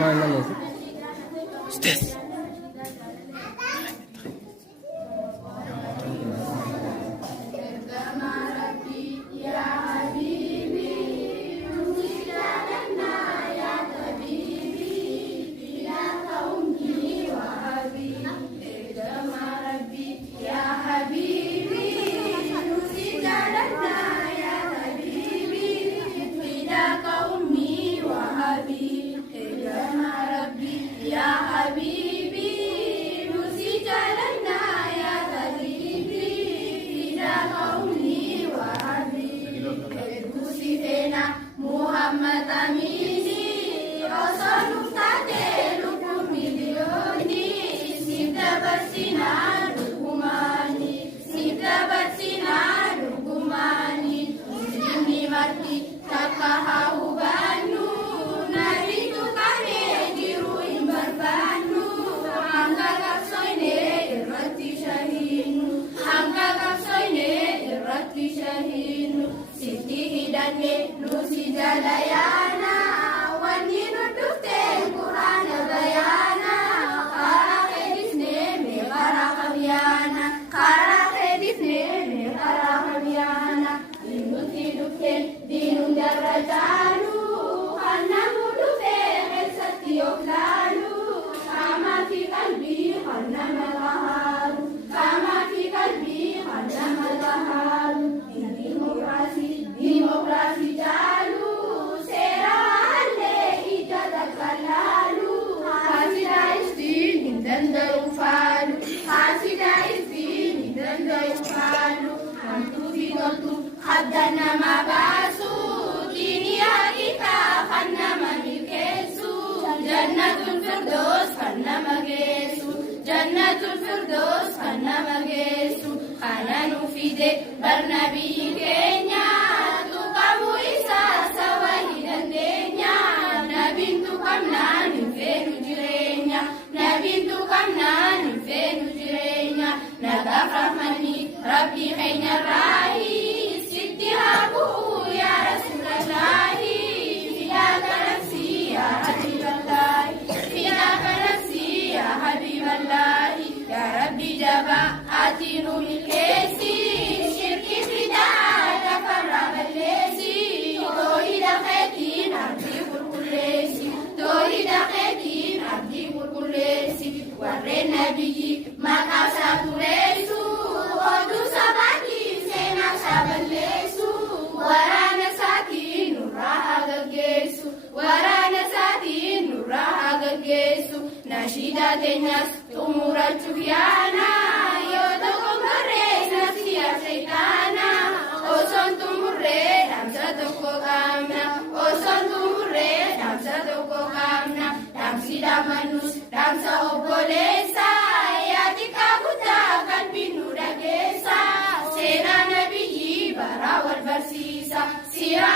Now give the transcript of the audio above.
mana nih? Stes. Muhammad Amini, Rasulullah Tadelu Milioni, Sibda Bersinar Hukumani, Sibda Bersinar Hukumani, Muslim mati Takahau Banu, Nabi tu kami diruim berbanu, Angka kapsoine irrati syahinu, Angka kapsoine irrati syahinu, Siti hidane Nusi Jalayana, Wani Nudukte Quran Bayana, Kara Kedisne Me Kara Kaviana, Kara Kedisne Me Kara Kaviana, Dinuti Dukte Dinun Darajanu, Kana Mudukte El Satiok Lalu, Kama Fi Kalbi Kana Malaharu, Kama Fi Kalbi Kana Malaharu, Demokrasi jalu, serale ijadat lalu, hasida istin dan daufalu, hasida istin dan daufalu, hantu fidotu haddana mabasu, dunia kita karena memilkesu, jannatul firdaus karena magesu, jannatul firdaus karena magesu, karena nufide bernabi Kenya. Rabbi khayna rahi Siddihabu ya Rasulallahi Fidaka nafsi ya Habiballahi Fidaka nafsi ya Habiballahi Ya Rabbi jaba atinu milkesi Shirki fidaka farra ballesi Tohida khaytin abdi kulkulesi Tohida khaytin abdi kulkulesi Warre nabiyyi maka satu resu Odu sabaki sena sabalesu Warana sati nuraha gagesu Warana sati nuraha gagesu Nashida tenyas tumura chukiana Yodo kongare nafsiya seitana Oson tumure damsa toko kamna Oson tumure damsa toko kamna Damsida manus damsa obolesa Yatika butakan pinura gesa Sera nabiyyi barawal barsisa Sira